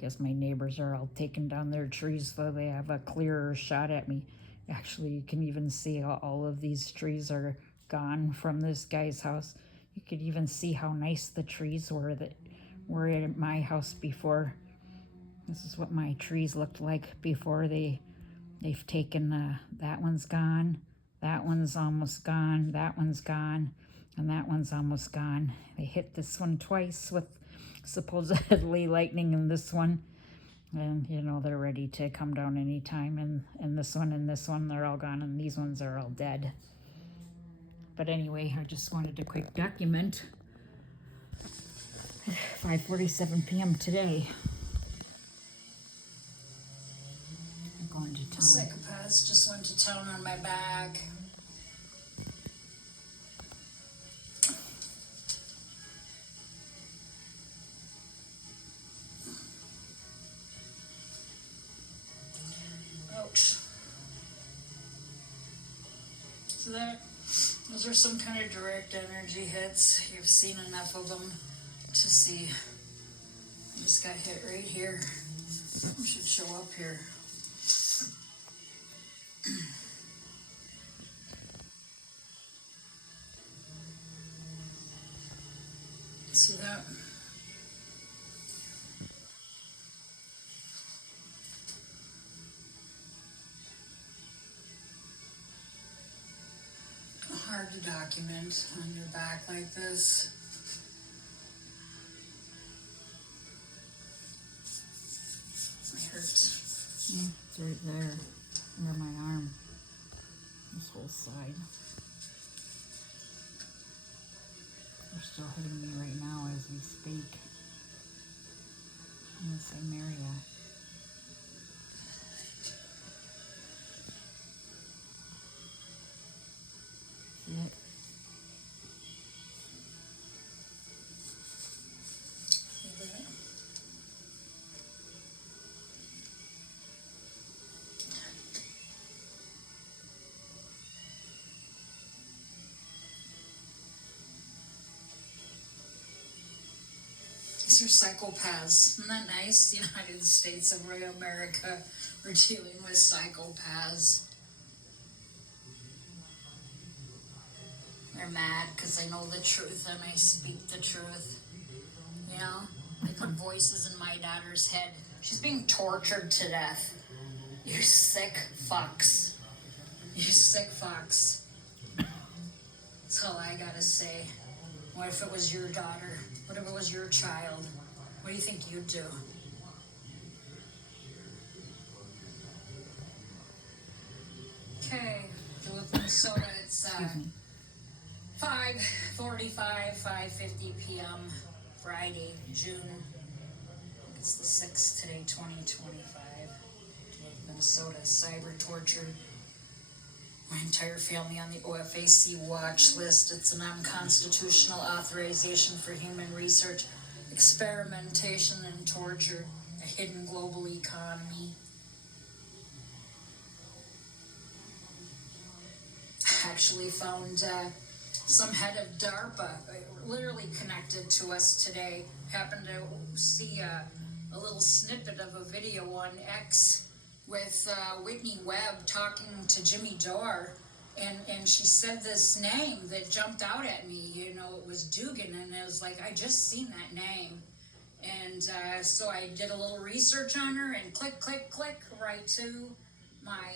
guess my neighbors are all taking down their trees so they have a clearer shot at me. Actually, you can even see how all of these trees are gone from this guy's house. You could even see how nice the trees were that were at my house before. This is what my trees looked like before they've taken, that one's gone, that one's almost gone, that one's gone, and that one's almost gone. They hit this one twice with supposedly lightning in this one. And you know, they're ready to come down anytime, and this one, they're all gone, and these ones are all dead. But anyway, I just wanted to quick document 5:47 p.m. today. I'm going to town. Psychopaths just went to town on my back. Ouch. So those are some kind of direct energy hits. You've seen enough of them to see. I just got hit right here. Something should show up here. See that? Hard to document on your back like this. It hurts. Yeah, it's right there under my arm. This whole side. They're still hitting me right now as we speak in the same area. See it? These are psychopaths. Isn't that nice? The United States of America, we're dealing with psychopaths. They're mad because I know the truth and I speak the truth. You know? They put voices in my daughter's head. She's being tortured to death. You sick fucks. You sick fucks. That's all I gotta say. What if it was your daughter? What if it was your child? What do you think you'd do? Okay, Duluth, Minnesota, it's 5:45, 5:50 p.m. Friday, June. It's the 6th today, 2025. Duluth, Minnesota, cyber torture. My entire family on the OFAC watch list. It's an unconstitutional authorization for human research, experimentation, and torture, a hidden global economy. I actually found some head of DARPA literally connected to us today. Happened to see a little snippet of a video on X with Whitney Webb talking to Jimmy Dore, and she said this name that jumped out at me. You know, it was Dugan, and it was like, I just seen that name. And so I did a little research on her, and click, click, click, right to my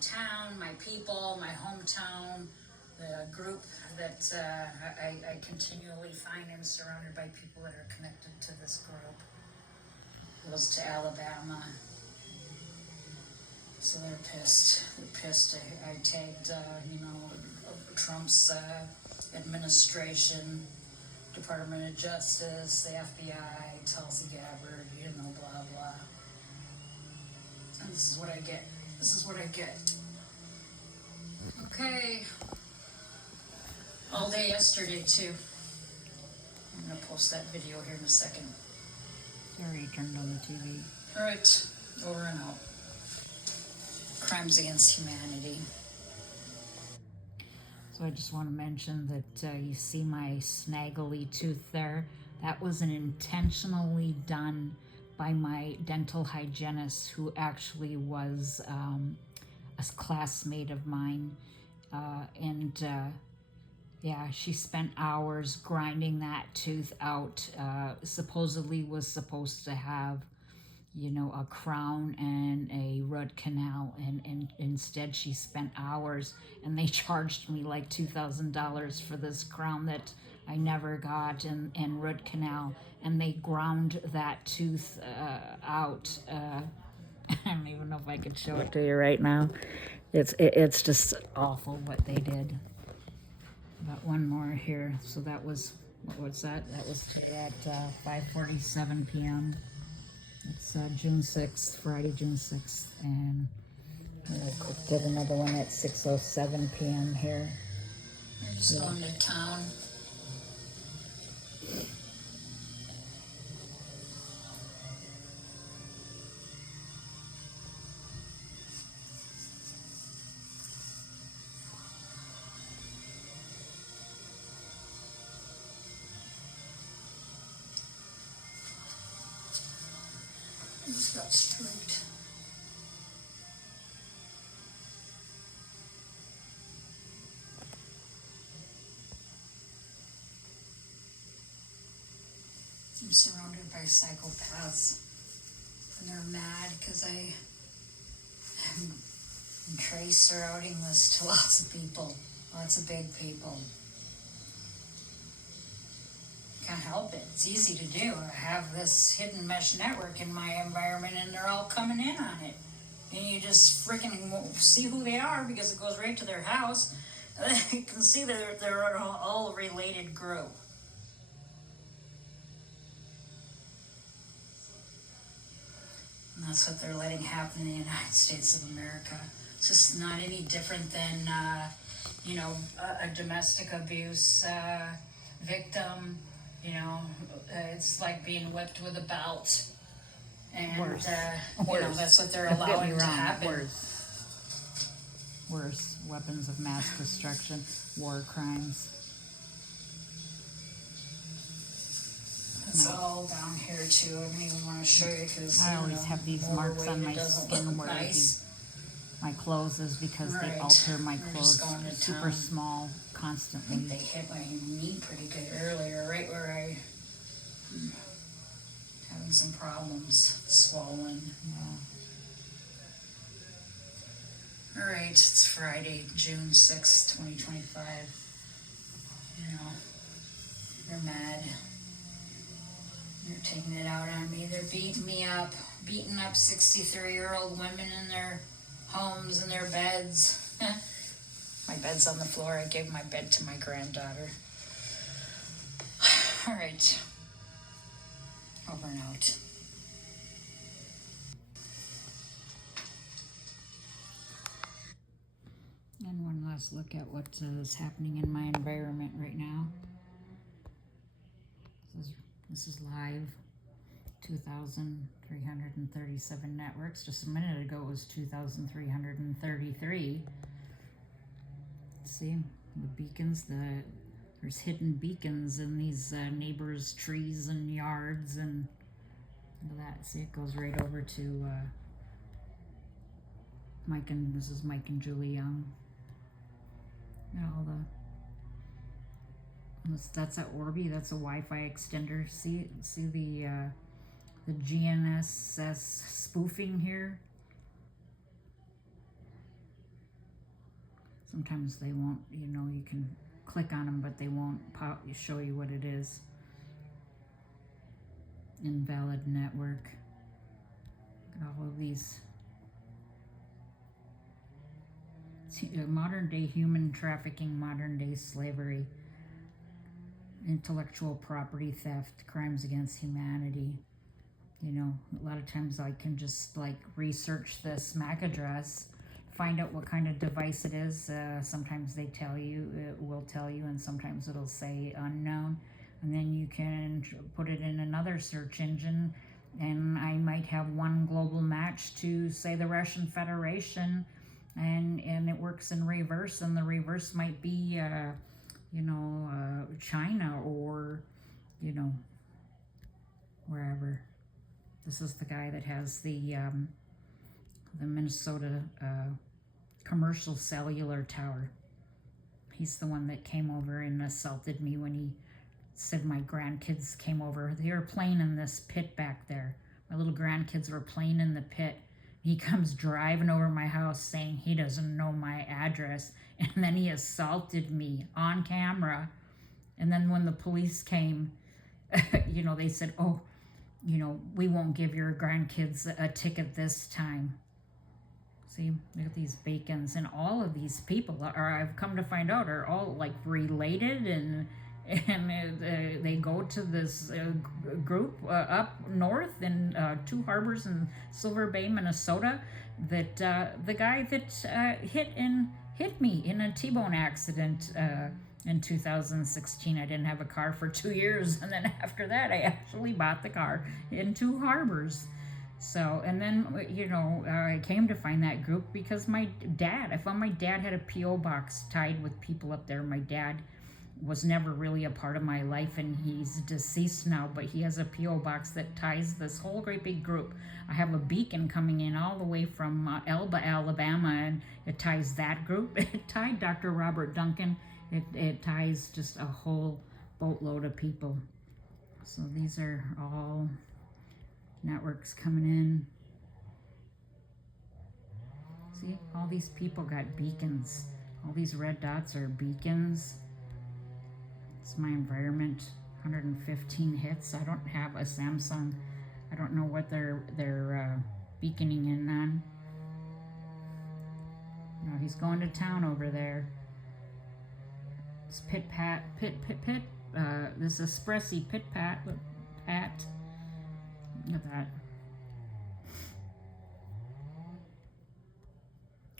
town, my people, my hometown, the group that I continually find. I'm surrounded by people that are connected to this group. It goes to Alabama. So they're pissed. They're pissed. I tagged, Trump's administration, Department of Justice, the FBI, Tulsi Gabbard, blah, blah. And this is what I get. This is what I get. Okay. All day yesterday, too. I'm going to post that video here in a second. Sorry, you turned on the TV. All right. Over and out. Crimes against humanity. So I just want to mention that you see my snaggly tooth there. That was an intentionally done by my dental hygienist, who actually was a classmate of mine. Yeah, she spent hours grinding that tooth out. Supposedly was supposed to have, you know, a crown and a root canal, and instead she spent hours, and they charged me like $2,000 for this crown that I never got, and root canal, and they ground that tooth out. I don't even know if I could show it to you right now. It's just awful what they did. Got one more here. So that was, what was that? That was at 5:47 p.m. It's June 6th, Friday, June 6th, and I did another one at 6:07 p.m. here. We're just going to town. I just got straight. I'm surrounded by psychopaths, and they're mad because I'm tracer outing this to lots of people, lots of big people. Can't help it. It's easy to do. I have this hidden mesh network in my environment, and they're all coming in on it. And you just freaking see who they are because it goes right to their house. You can see that they're all a related group. And that's what they're letting happen in the United States of America. It's just not any different than, you know, a domestic abuse victim. You know, it's like being whipped with a belt. And, Worse. You know, that's what they're allowing to happen. Worse. Weapons of mass destruction, war crimes. It's all down here too. I don't even want to show you because I always have these marks on my skin where nice. my clothes is because they Right. alter my We're clothes just going to super town. small I constantly. think they hit my knee pretty good earlier, right where I'm having some problems, swollen. Yeah. All right, it's Friday, June 6th, 2025. You know, they're mad. They're taking it out on me. They're beating me up, beating up 63-year-old women in their homes and their beds. My bed's on the floor. I gave my bed to my granddaughter. All right. Over and out. And one last look at what is happening in my environment right now. This is live. 2,337 networks. Just a minute ago it was 2,333. See the beacons. There's hidden beacons in these neighbors' trees and yards, and look at that. See, it goes right over to Mike and this is Mike and Julie Young. And all that's at Orbi. That's a Wi-Fi extender. See the GNSS spoofing here. Sometimes they won't, you know, you can click on them, but they won't show you what it is. Invalid network. Look at all of these. Modern day human trafficking, modern day slavery, intellectual property theft, crimes against humanity. You know, a lot of times I can just like research this MAC address, find out what kind of device it is. Sometimes they tell you, it will tell you, and sometimes it'll say unknown. And then you can put it in another search engine, and I might have one global match to, say, the Russian Federation, and it works in reverse, and the reverse might be, you know, China or, you know, wherever. This is the guy that has the Minnesota commercial cellular tower. He's the one that came over and assaulted me when he said my grandkids came over. They were playing in this pit back there. My little grandkids were playing in the pit. He comes driving over my house saying he doesn't know my address. And then he assaulted me on camera. And then when the police came, you know, they said, oh, you know, we won't give your grandkids a ticket this time. See, look at these Bacons, and all of these people are, I've come to find out, are all like related, and they go to this group up north in Two Harbors in Silver Bay, Minnesota, that the guy that hit me in a T-bone accident in 2016. I didn't have a car for 2 years, and then after that I actually bought the car in Two Harbors. So, and then, you know, I came to find that group because I found my dad had a P.O. box tied with people up there. My dad was never really a part of my life, and he's deceased now, but he has a P.O. box that ties this whole great big group. I have a beacon coming in all the way from Elba, Alabama, and it ties that group. It tied Dr. Robert Duncan. It ties just a whole boatload of people. So these are all networks coming in. See, all these people got beacons. All these red dots are beacons. It's my environment. 115 hits. I don't have a Samsung. I don't know what they're beaconing in on. No, he's going to town over there. It's Pit. This Espressi Pit Pat. Look at that.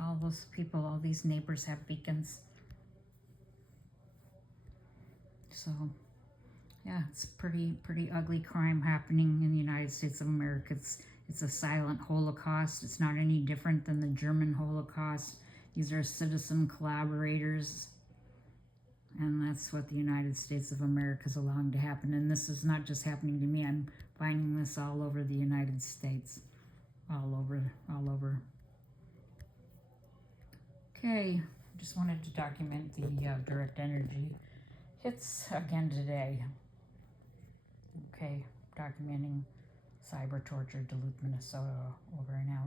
All those people, all these neighbors have beacons. So, yeah, it's pretty ugly crime happening in the United States of America. It's a silent Holocaust. It's not any different than the German Holocaust. These are citizen collaborators. And that's what the United States of America is allowing to happen. And this is not just happening to me. I'm finding this all over the United States. All over. Okay, just wanted to document the direct energy hits again today. Okay, documenting cyber torture, Duluth, Minnesota, over and out.